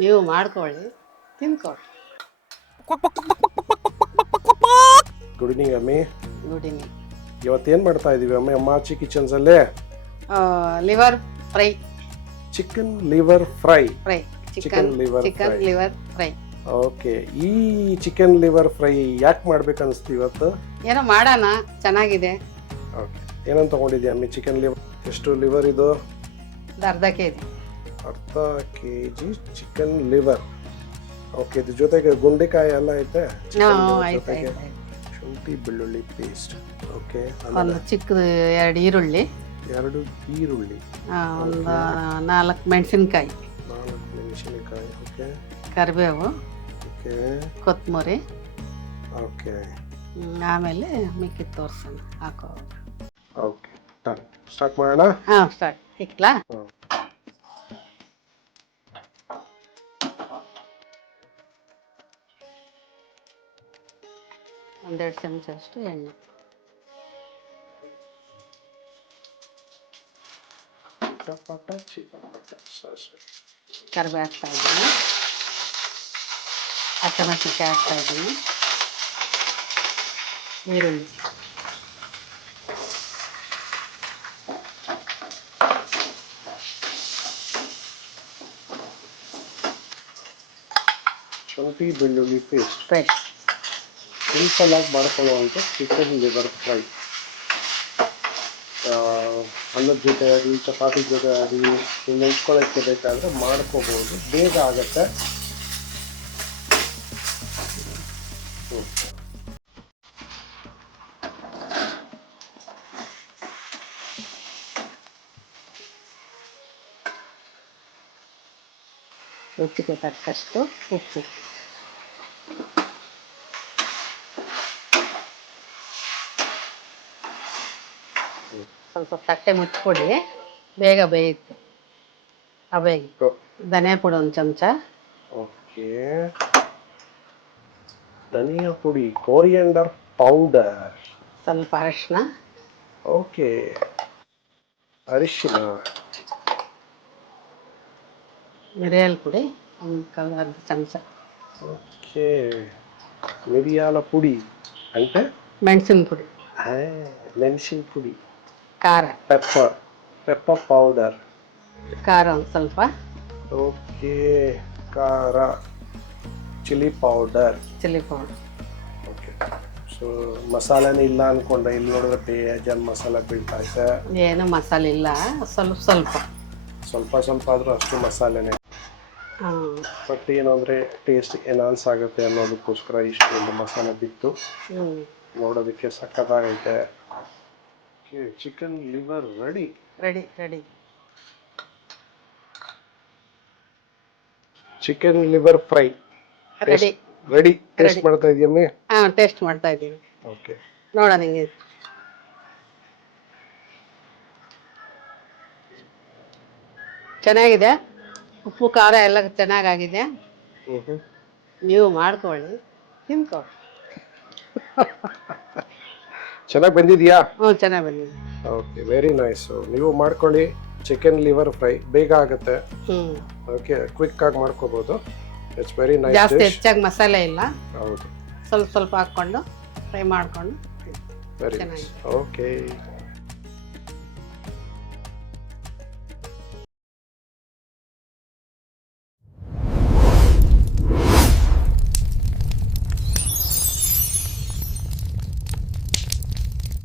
ನೀವು ಮಾಡ್ಕೊಳ್ಳಿ, ತಿನ್ಕೊಳ್ಳಿ. Good evening Ammi. Good evening. ಇವತ್ತೇನು ಮಾಡ್ತಾ ಇದೀವಿ ಅಮ್ಮಿ ಅಮ್ಮಾಚಿ ಕಿಚನ್ಸಲ್ಲೇ? Liver fry. Chicken liver fry. Chicken liver fry. Okay, ಈ ಚಿಕನ್ ಲಿವರ್ ಫ್ರೈ ಯಾಕೆ ಮಾಡ್ಬೇಕು ಅನಿಸ್ತು ಇವತ್ತು? ಏನೋ ಮಾಡೋಣ, ಚೆನ್ನಾಗಿದೆ. ಓಕೆ, ಏನಂತ ತಗೊಂಡಿದ್ಯಾ ಅಮ್ಮಿ? ಚಿಕನ್ ಲಿವರ್ ಎಷ್ಟು ಲಿವರ್ ಇದು? ಅರ್ಧ ಕೆ ಜಿ. ಅರ್ಧ K G chicken liver. Okay, ಇದ್ರ ಜೊತೆಗೆ ಗುಂಡೆಕಾಯಿ ಎಲ್ಲ ಐತೆ? ಆಯ್ತು. ಶುಂಠಿ ಬೆಳ್ಳುಳ್ಳಿ ಪೇಸ್ಟ್. ಓಕೆ, ಒಂದು ಚಿಕ್ಕದು 2 ಈರುಳ್ಳಿ, 2 ಈರುಳ್ಳಿ, ಒಂದು 4 ಮೆಣಸಿನ್ಕಾಯಿ, 4 ಮೆಣಸಿನಕಾಯಿ. ಓಕೆ, ಕರಿಬೇವು, ಓಕೆ, ಕೊತ್ತಂಬರಿ. ಓಕೆ, ಆಮೇಲೆ ಮಿಕ್ಕಿದ್ದು ತೋರಿಸೋಣ, ಹಾಕೋ. Okay, done. ಸ್ಟಾರ್ಟ್ ಮಾಡೋಣ. ಸ್ಟಾರ್ಟ್. ಇಕ್ಲಾ? ಒಂದೆರಡು ಚಮಚ ಅಷ್ಟು ಎಣ್ಣೆ. ಕರಿಬೇವು ಹಾಕ್ತಾ ಇದ್ದೀನಿ, ಹಸಿಮೆಣಸಿನ್ಕಾಯಿ ಹಾಕ್ತಾ ಇದ್ದೀನಿ, ಈರುಳ್ಳಿ, ಶುಂಠಿ ಬೆಳ್ಳುಳ್ಳಿ ಪೇಸ್ಟ್. ಸಿಂಪಲ್ ಆಗಿ ಮಾಡ್ಕೊಳ್ಳುವಂಥ ಚಿಕನ್ ಲಿವರ್ ಫ್ರೈ. ಅನ್ನದ ಜೊತೆ ಆಗಲಿ, ಚಪಾತಿ ಜೊತೆ ಆಗಲಿ, ನೆಂಚ್ಕೊಳ್ಳೋಕ್ಕೆ ಬೇಕಾದರೆ ಮಾಡ್ಕೋಬೋದು, ಬೇಗ ಆಗುತ್ತೆ. ರುಚಿಗೆ ತಕ್ಕಷ್ಟು ಉಪ್ಪು. ಸ್ವಲ್ಪ ತಟ್ಟೆ ಮುಚ್ಚಿಕೊಡಿ, ಬೇಗ ಬೇಯುತ್ತೆ. ಧನಿಯಾ ಪುಡಿ 1 ಚಮಚ. ಓಕೆ, ಧನಿಯಾ ಪುಡಿ, ಕೋರಿಯಂಡರ್ ಪೌಡರ್, ಸ್ವಲ್ಪ ಅರಿಶಿನ. ಓಕೆ, ಅರಿಶಿನ, ಮಿರಿಯಾಲ ಪುಡಿ 1 ಚಮಚ. ಓಕೆ, ಮಿರಿಯಾಲ ಪುಡಿ అంటే ಮೆಣಸಿನ ಪುಡಿ, ಮೆಣಸಿನ ಪುಡಿ. ಖಾರ, ಪೆಪ್ಪರ್ ಪೌಡರ್, ಖಾರ ಒಂದು ಸ್ವಲ್ಪ. ಓಕೆ, ಖಾರ, ಚಿಲ್ಲಿ ಪೌಡರ್. ಓಕೆ, ಸೊ ಮಸಾಲೆನೇ ಇಲ್ಲ ಅನ್ಕೊಂಡ್ರೆ ಇಲ್ಲಿ ನೋಡಿದ್ರೆ ಬೇಜಾನ್ ಮಸಾಲೆ ಬೀಳ್ತಾ ಇದೆ. ಏನು ಮಸಾಲೆ ಇಲ್ಲ, ಸ್ವಲ್ಪ ಆದರೂ ಅಷ್ಟು ಮಸಾಲೆನೇ. ಬಟ್ ಏನಂದರೆ ಟೇಸ್ಟ್ ಎನ್ಹಾನ್ಸ್ ಆಗುತ್ತೆ ಅನ್ನೋದಕ್ಕೋಸ್ಕರ ಇಷ್ಟೊಂದು ಮಸಾಲೆ ಬಿತ್ತು. ನೋಡೋದಕ್ಕೆ ಸಕ್ಕತ್ತಾಗೈತೆ. Chicken liver ready. Chicken liver fry ready. Taste ಮಾಡ್ತಾ ಇದೀಯಮ್ಮಿ? ಟೇಸ್ಟ್ ಮಾಡ್ತಾ ಇದ್ದೀನಿ. ಓಕೆ, ನೋಡೋಣ ನಿಂಗೆ. ಚೆನ್ನಾಗಿದೆ, ಉಪ್ಪು ಖಾರ ಎಲ್ಲ ಚೆನ್ನಾಗಾಗಿದೆ. ನೀವು ಮಾಡ್ಕೊಳ್ಳಿ, ತಿನ್ಕೊಳ್ಳಿ. ಚೆನ್ನಾಗಿ ಬಂದಿದೆಯಾ? ಚೆನ್ನಾಗಿ ಬಂದಿದೆ. Okay, very nice. ನೀವು ಮಾಡ್ಕೊಳ್ಳಿ ಚಿಕನ್ ಲಿವರ್ ಫ್ರೈ, ಬೇಗ ಆಗುತ್ತೆ. ಓಕೆ, ಕ್ವಿಕ್ ಆಗಿ ಮಾಡ್ಕೋಬಹುದು. It's very nice. ಜಾಸ್ತಿ ಹೆಚ್ಚಾಗಿ ಮಸಾಲೆ ಇಲ್ಲ. ಹೌದು, ಸ್ವಲ್ಪ ಹಾಕೊಂಡು ಫ್ರೈ ಮಾಡ್ಕೊಂಡು. Very nice. ಓಕೆ.